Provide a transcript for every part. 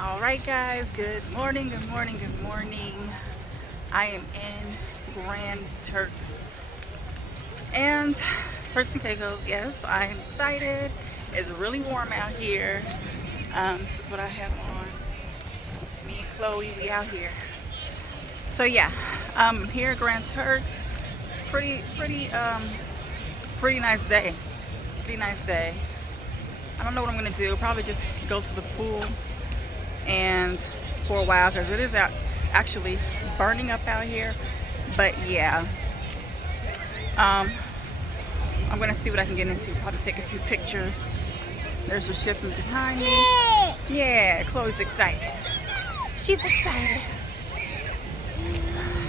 All right, guys, good morning, good morning, good morning. I am in Grand Turks and Turks and Caicos. Yes, I'm excited. It's really warm out here. This is what I have on. Me and Chloe, we out here. So yeah, here at Grand Turks. Pretty nice day. Pretty nice day. I don't know what I'm gonna do. Probably just go to the pool and for a while because it is actually burning up out here. But yeah, I'm gonna see what I can get into. Probably take a few pictures. There's a shipment behind me. Yeah, Chloe's excited. She's excited.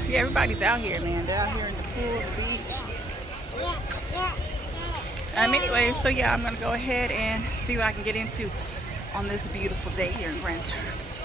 Yeah, everybody's out here, man. They're out here in the pool, the beach. Anyway, so yeah, I'm gonna go ahead and see what I can get into on this beautiful day here in Grand Turks.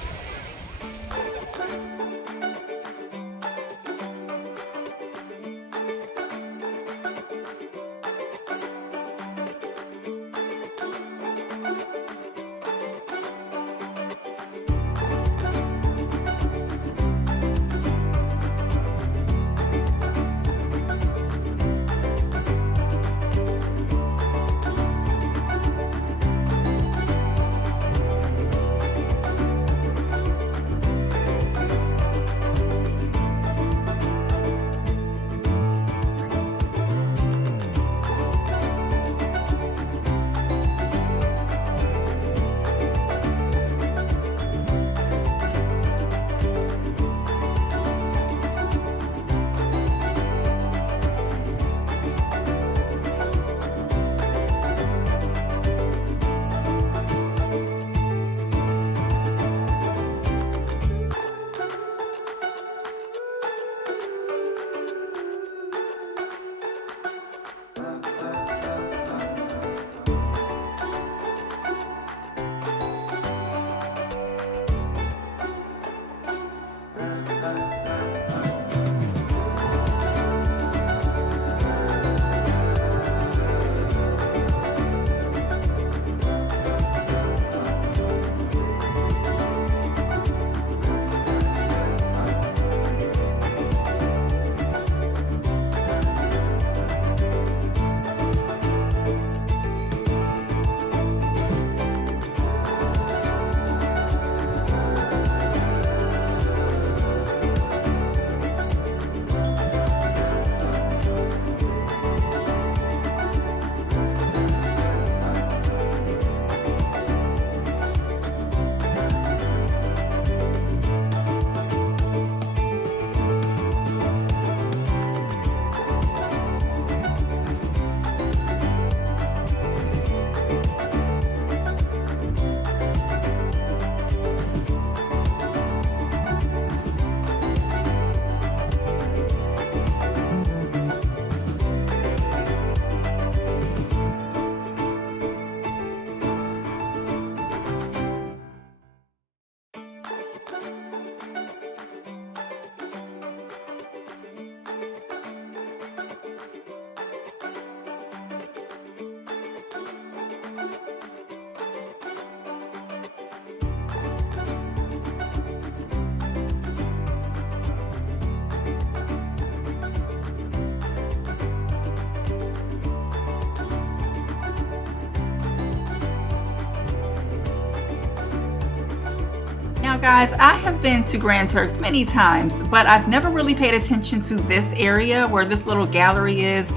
Now, guys, I have been to Grand Turks many times, but I've never really paid attention to this area where this little gallery is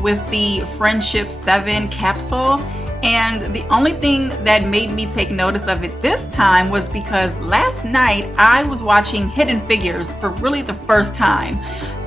with the Friendship 7 capsule. And the only thing that made me take notice of it this time was because last night I was watching Hidden Figures for really the first time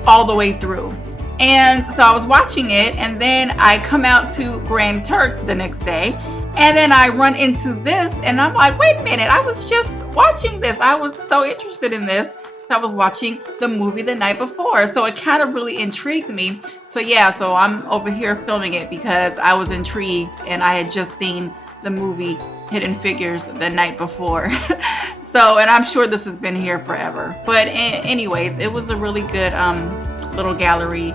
all the way through. And so I was watching it, and then I come out to Grand Turks the next day, and then I run into this, and I'm like, wait a minute, I was just watching this. I was so interested in this. I was watching the movie the night before. So it kind of really intrigued me. So yeah, so I'm over here filming it because I was intrigued and I had just seen the movie Hidden Figures the night before. So, and I'm sure this has been here forever. But anyways, it was a really good little gallery.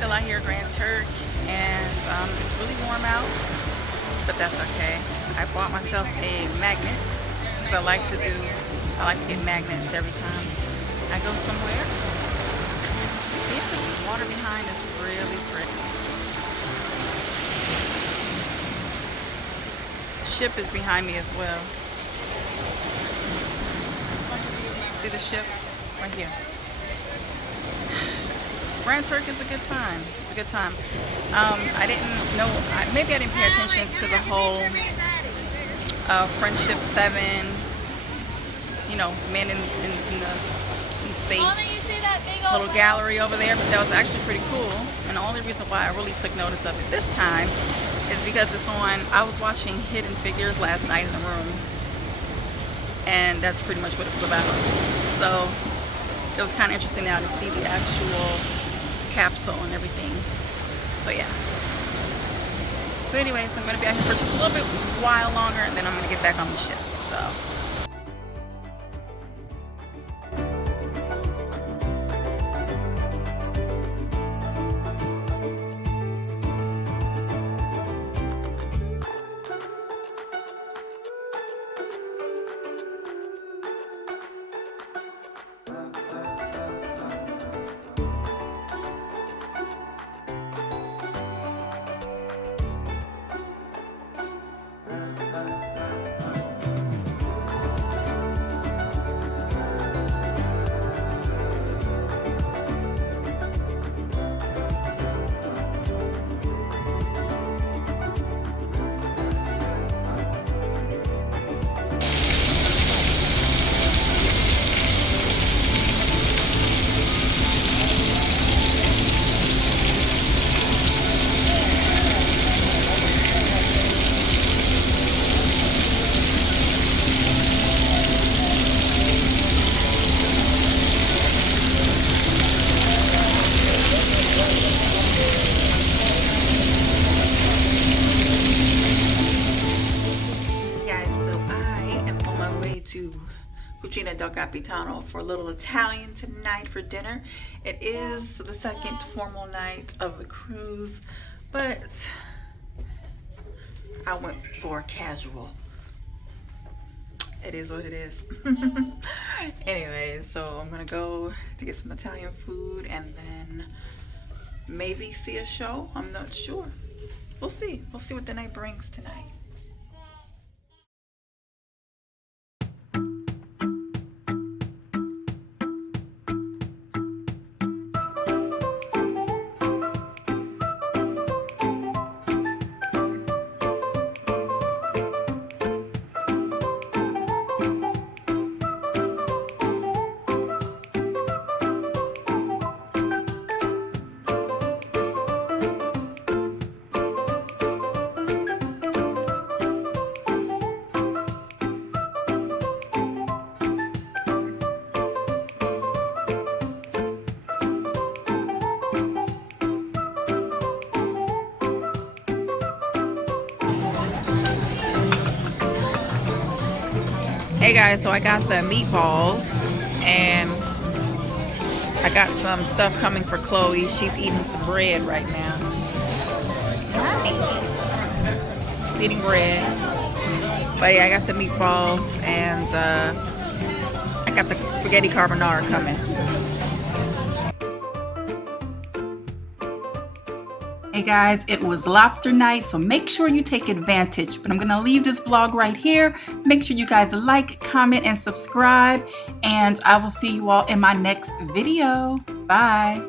still out here at Grand Turk, and it's really warm out, but that's okay. I bought myself a magnet because I like to get magnets every time I go somewhere. Yeah, the water behind is really pretty. The ship is behind me as well. See the ship right here. Grand Turk is a good time. It's a good time. I didn't know, maybe I didn't pay attention to the whole Friendship 7, you know, men in space little gallery over there, but that was actually pretty cool. And the only reason why I really took notice of it this time is because it's on, I was watching Hidden Figures last night in the room, and that's pretty much what it was about. So it was kind of interesting now to see the actual capsule and everything. So yeah. But anyways, I'm going to be out here for just a little bit while longer, and then I'm going to get back on the ship. So. To Cucina del Capitano for a little Italian tonight for dinner. It is the second formal night of the cruise, but I went for casual. It is what it is. Anyway, so I'm gonna go to get some Italian food and then maybe see a show. I'm not sure. We'll see. We'll see what the night brings tonight. Hey guys, so I got the meatballs and I got some stuff coming for Chloe. She's eating some bread right now. She's eating bread. But yeah, I got the meatballs and I got the spaghetti carbonara coming. Hey guys, it was lobster night, so make sure you take advantage. But I'm gonna leave this vlog right here. Make sure you guys like, comment, and subscribe. And I will see you all in my next video. Bye.